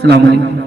अस्सलाम वालेकुम।